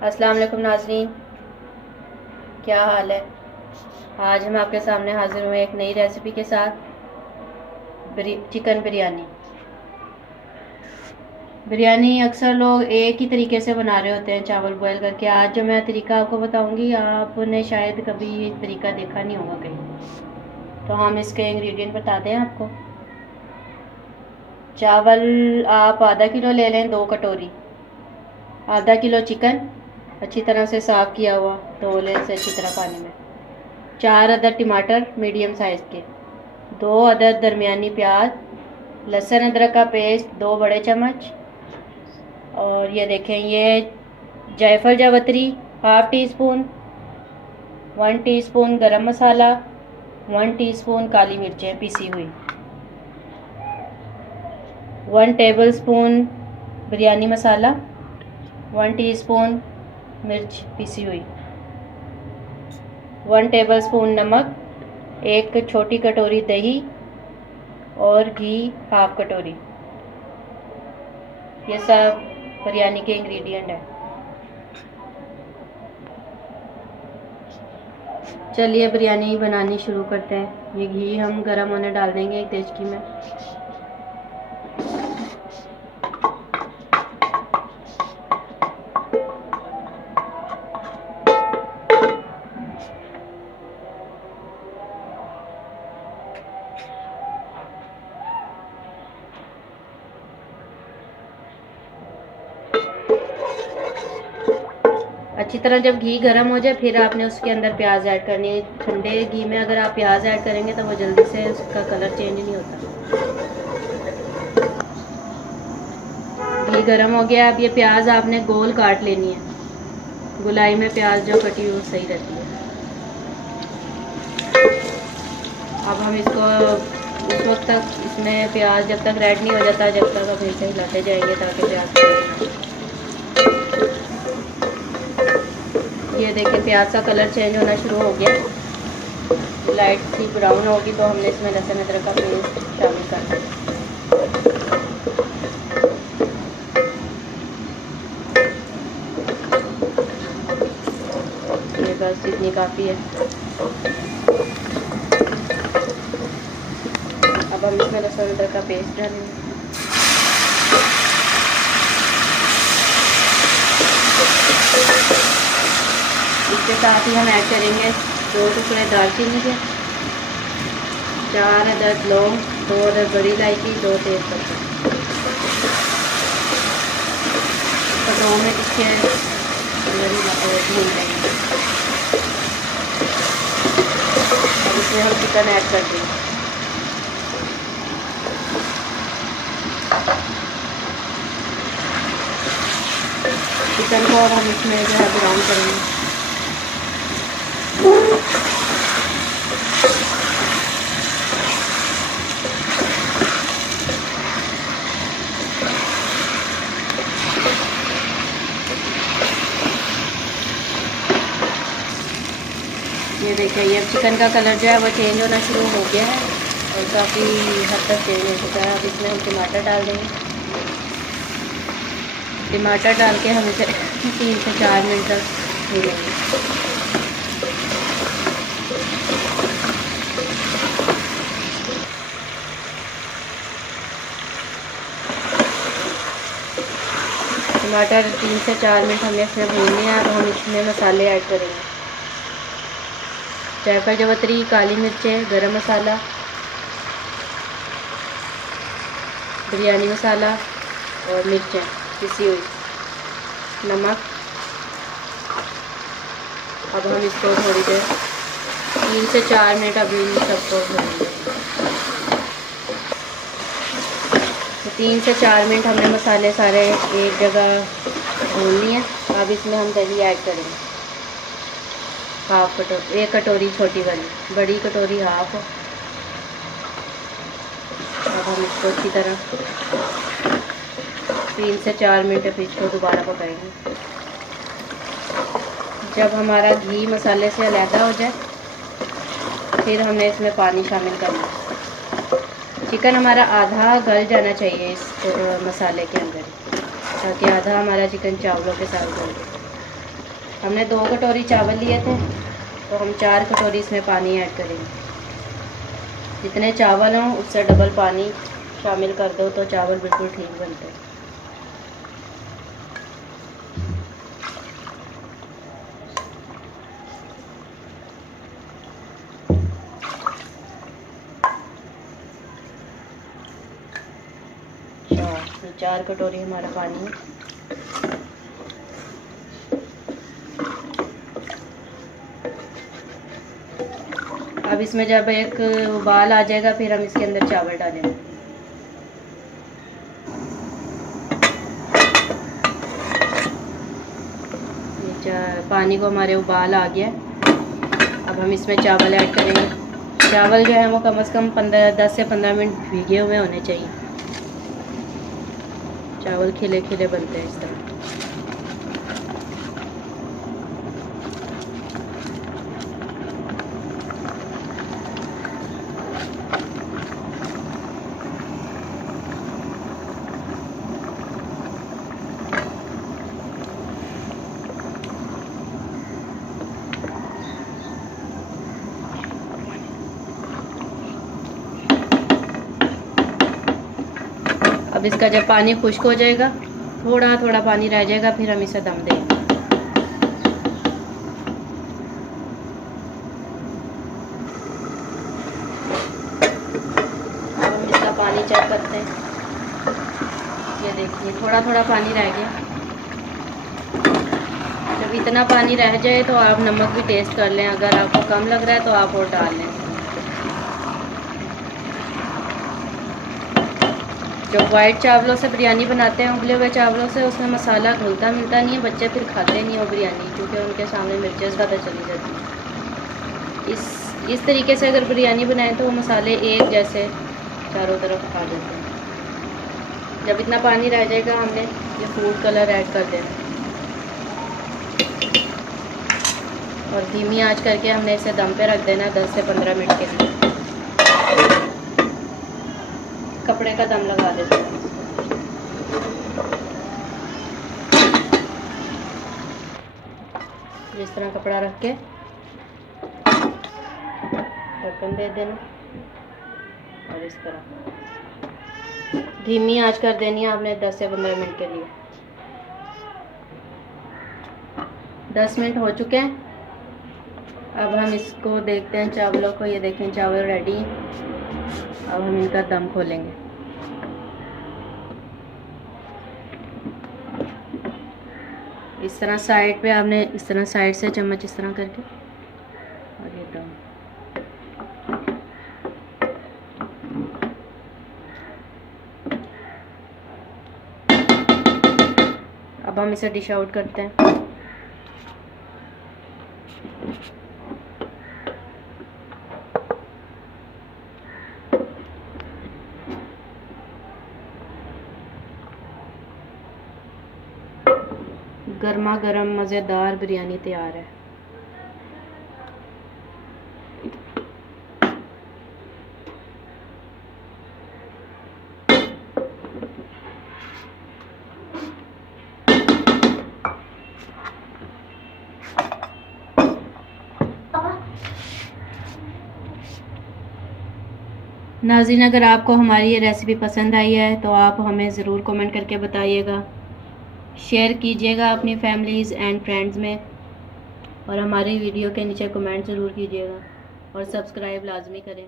अस्सलाम वालेकुम नाज़रीन, क्या हाल है। आज हम आपके सामने हाजिर हुए एक नई रेसिपी के साथ। चिकन बिरयानी। बिरयानी अक्सर लोग एक ही तरीके से बना रहे होते हैं, चावल बॉयल करके। आज जो मैं तरीका आपको बताऊंगी, आपने शायद कभी ये तरीका देखा नहीं होगा कहीं। तो हम इसके इंग्रेडिएंट बताते हैं आपको। चावल आप आधा किलो ले लें, 2 कटोरी। आधा किलो चिकन अच्छी तरह से साफ़ किया हुआ, धो लें से अच्छी तरह पानी में। 4 अदद टमाटर मीडियम साइज़ के। 2 अदद दरमियानी प्याज। लहसुन अदरक का पेस्ट 2 बड़े चम्मच। और ये देखें, ये जायफल जावित्री हाफ़ टी स्पून। 1 टीस्पून गरम मसाला। 1 टीस्पून काली मिर्चें पिसी हुई। 1 टेबलस्पून बिरयानी मसाला। 1 टीस्पून मिर्च पिसी हुई। 1 टेबलस्पून नमक। 1 छोटी कटोरी दही और घी हाफ़ कटोरी। ये सब बिरयानी के इंग्रेडिएंट हैं। चलिए बिरयानी बनानी शुरू करते हैं। ये घी हम गरम होने डाल देंगे एक देचकी में। अच्छी तरह जब घी गर्म हो जाए, फिर आपने उसके अंदर प्याज ऐड करनी है। ठंडे घी में अगर आप प्याज ऐड करेंगे तो वो जल्दी से उसका कलर चेंज नहीं होता। घी गर्म हो गया। अब ये प्याज आपने गोल काट लेनी है। गुलाई में प्याज जो कटी हुई वो सही रहती है। अब हम इसको उस वक्त तक, इसमें प्याज जब तक रेड नहीं हो जाता, जब तक हम इसे हिलाते जाएंगे ताकि प्याज। ये देखिए, प्याज का कलर चेंज होना शुरू हो गया। लाइट सी ब्राउन होगी तो हमने इसमें लहसुन अदरक का पेस्ट शामिल कर दिया। ये बस इतनी काफ़ी है। अब हम इसमें लहसुन अदरक का पेस्ट डालेंगे। इसके साथ ही हम ऐड करेंगे 2 टुकड़े दालचीनी के, 4 अदद लौंग, 2 अदद बड़ी इलायची, 2 तेज़पत्ता। पटरों में इसके भून लेंगे। अब इसमें हम चिकन ऐड कर देंगे। चिकन को और हम इसमें जो है ब्राउन करेंगे। ये देखिए, ये चिकन का कलर जो है वो चेंज होना शुरू हो गया है और काफ़ी हद तक चेंज हो चुका है। अब इसमें हम टमाटर डाल देंगे। टमाटर डाल के हम इसे 3 से 4 मिनट तक भूनेंगे। टमाटर 3 से 4 मिनट हमने इसमें भून लिया। अब हम इसमें मसाले ऐड करेंगे। जायफल जावित्री, काली मिर्चें, गरम मसाला, बिरयानी मसाला और मिर्चें पिसी हुई, नमक। अब हम इसको थोड़ी देर 3 से 4 मिनट अभी सबको भूनेंगे। तो 3 से 4 मिनट हमने मसाले सारे एक जगह भून लिए। अब इसमें हम दही ऐड करेंगे। हाफ़ कटोरी, 1 कटोरी छोटी वाली, बड़ी कटोरी हाफ़। अब हम इसको अच्छी तरह 3 से 4 मिनट फिर इसको दोबारा पकाएंगे। जब हमारा घी मसाले से अलहदा हो जाए, फिर हमने इसमें पानी शामिल करना है। चिकन हमारा आधा गल जाना चाहिए इस मसाले के अंदर, ताकि आधा हमारा चिकन चावलों के साथ गल जाए। हमने 2 कटोरी चावल लिए थे, तो हम 4 कटोरी इसमें पानी ऐड करेंगे। जितने चावल हों उससे डबल पानी शामिल कर दो तो चावल बिल्कुल ठीक बनते हैं। ये 4 कटोरी हमारा पानी है। अब इसमें जब एक उबाल आ जाएगा फिर हम इसके अंदर चावल डालेंगे। पानी को हमारे उबाल आ गया। अब हम इसमें चावल ऐड करेंगे। चावल जो है वो कम से कम 10 से 15 मिनट भीगे हुए होने चाहिए। चावल खिले खिले बनते हैं इस तरह। अब इसका जब पानी खुश्क हो जाएगा, थोड़ा थोड़ा पानी रह जाएगा, फिर हम इसे दम देंगे। अब हम इसका पानी चेक करते हैं। ये देखिए थोड़ा थोड़ा पानी रह गया। जब इतना पानी रह जाए तो आप नमक भी टेस्ट कर लें। अगर आपको कम लग रहा है तो आप और डाल लें। जो वाइट चावलों से बिरयानी बनाते हैं, उबले हुए चावलों से, उसमें मसाला घुलता मिलता नहीं है। बच्चे फिर खाते नहीं हो बिरयानी, क्योंकि उनके सामने मिर्चें ज़्यादा चली जाती हैं। इस तरीके से अगर बिरयानी बनाएं तो वो मसाले एक जैसे चारों तरफ खा जाते हैं। जब इतना पानी रह जाएगा हमने ये फूड कलर ऐड कर देना और धीमी आंच करके हमने इसे दम पे रख देना 10 से 15 मिनट के लिए। कपड़े का दम लगा देते हैं। इस तरह कपड़ा रख के ढक्कन दे देना और इस तरह धीमी आंच कर देनी है आपने 10 से 15 मिनट के लिए। 10 मिनट हो चुके हैं। अब हम इसको देखते हैं चावलों को। ये देखें चावल रेडी हैं। अब हम इनका दम खोलेंगे। इस तरह साइड पे आपने इस तरह साइड से चम्मच इस तरह करके और ये दम। अब हम इसे डिश आउट करते हैं। गर्मा गर्म मज़ेदार बिरयानी तैयार है। नाज़रीन, अगर आपको हमारी ये रेसिपी पसंद आई है तो आप हमें ज़रूर कमेंट करके बताइएगा, शेयर कीजिएगा अपनी फैमिलीज़ एंड फ्रेंड्स में, और हमारी वीडियो के नीचे कमेंट ज़रूर कीजिएगा और सब्सक्राइब लाजमी करें।